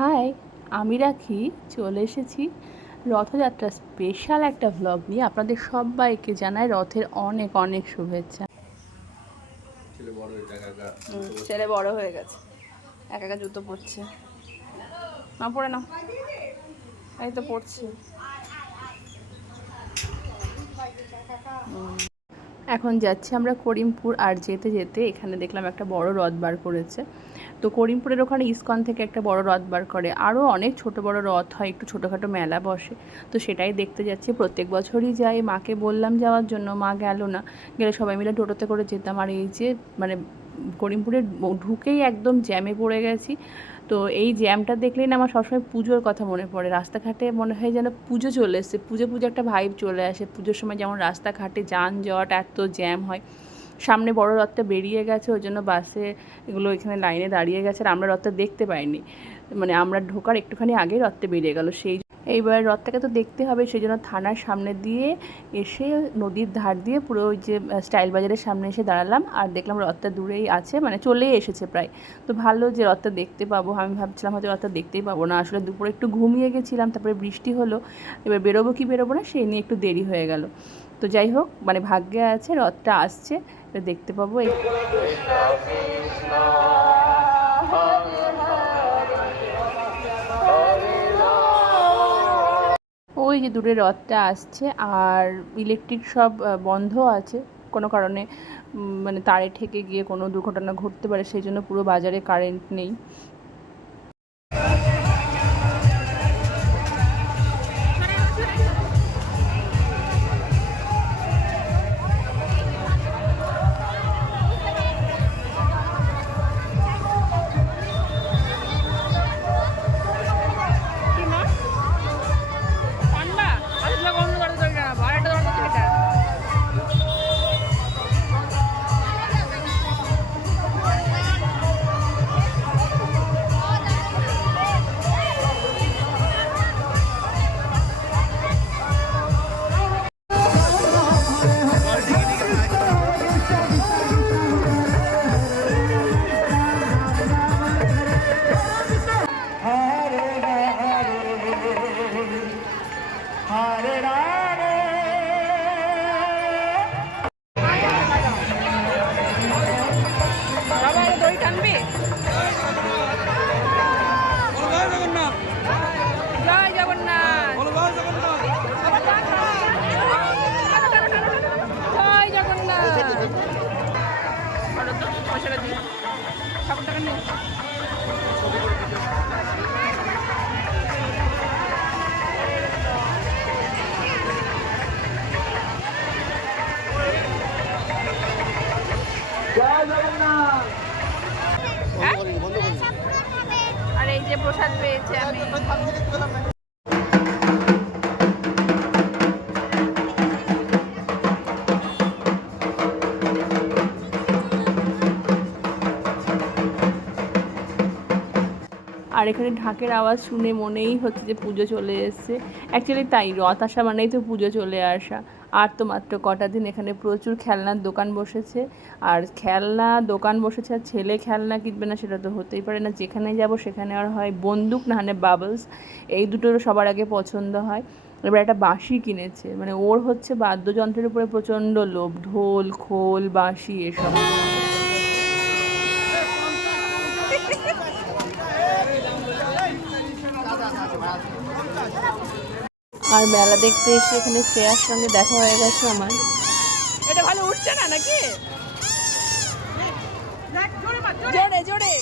High, আমি রাখি চলে এসেছি রথযাত্রা স্পেশাল একটা ভ্লগ নিয়ে। আপনাদের সবাইকে জানাই রথের অনেক অনেক শুভেচ্ছা। ছেলে বড় হয়ে গেছে, একা একা জুতো পরছে। না পড়ে না, এই তো পড়ছে। এখন যাচ্ছি আমরা করিমপুর, আর যেতে যেতে এখানে দেখলাম একটা বড় রথ বার করেছে। তো করিমপুরের ওখানে ইসকন থেকে একটা বড় রথ বার করে, আরও অনেক ছোট বড় রথ হয়, একটু ছোটোখাটো মেলা বসে। তো সেটাই দেখতে যাচ্ছি, প্রত্যেক বছরই যাই। মাকে বললাম যাওয়ার জন্য, মা গেল না। গেলে সবাই মিলে টোটোতে করে যেতাম। আর এই যে মানে করিমপুরে ঢুকেই একদম জ্যামে পড়ে গেছি। তো এই জ্যামটা দেখলেই না আমার সবসময় পুজোর কথা মনে পড়ে। রাস্তাঘাটে মনে হয় যেন পুজো চলে এসছে, পুজো পুজো একটা ভাইব চলে আসে। পুজোর সময় যেমন রাস্তাঘাটে যানজট, এত জ্যাম হয়। সামনে বড় রথটা বেরিয়ে গেছে, ওই জন্য বাসে এগুলো এখানে লাইনে দাঁড়িয়ে গেছে। আর আমরা রথটা দেখতে পাইনি, মানে আমরা ঢোকার একটুখানি আগেই রথটা বেরিয়ে গেল। এইবার রথটাকে তো দেখতে হবে, সেই জন্য থানার সামনে দিয়ে এসে নদীর ধার দিয়ে পুরো ওই যে স্টাইল বাজারের সামনে এসে দাঁড়ালাম। আর দেখলাম রথটা দূরেই আছে, মানে চলেই এসেছে প্রায়। তো ভালো যে রথটা দেখতে পাবো। আমি ভাবছিলাম হয়তো রথটা দেখতেই পাবো না, আসলে দুপুরে একটু ঘুমিয়ে গেছিলাম, তারপরে বৃষ্টি হলো। এবার বেরোবো কি বেরোবো না সেই নিয়ে একটু দেরি হয়ে গেল। তো যাই হোক, মানে ভাগ্যে আছে রথটা আসছে, দেখতে পাবো। ওই যে দূরে রথটা আসছে, আর ইলেকট্রিক সব বন্ধ আছে কোনো কারণে, মানে তারে ঠেকে গিয়ে কোনো দুর্ঘটনা ঘটতে পারে, সেই জন্য পুরো বাজারে কারেন্ট নেই। আর এই যে প্রসাদ পেয়েছে আমি। আর এখানে ঢাকের আওয়াজ শুনে মনেই হচ্ছে যে পুজো চলে এসছে। অ্যাকচুয়ালি তাই, রথ আসা মানেই তো পুজো চলে আসা। আর তো মাত্র কটা দিন। এখানে প্রচুর খেলনার দোকান বসেছে, আর খেলনা দোকান বসেছে, আর ছেলে খেলনা কিনবে না সেটা তো হতেই পারে না। যেখানে যাব সেখানে আর হয় বন্দুক না হলে বাবলস, এই দুটোর সবার আগে পছন্দ হয়। এবার একটা বাঁশি কিনেছে, মানে ওর হচ্ছে বাদ্যযন্ত্রের উপরে প্রচণ্ড লোভ, ঢোল খোল বাঁশি এসব। আর মেলা দেখতে এসে এখানে শ্রেয়ার সঙ্গে দেখা হয়ে গেছে আমার। এটা ভালো উঠছে না নাকি? জোরে জোরে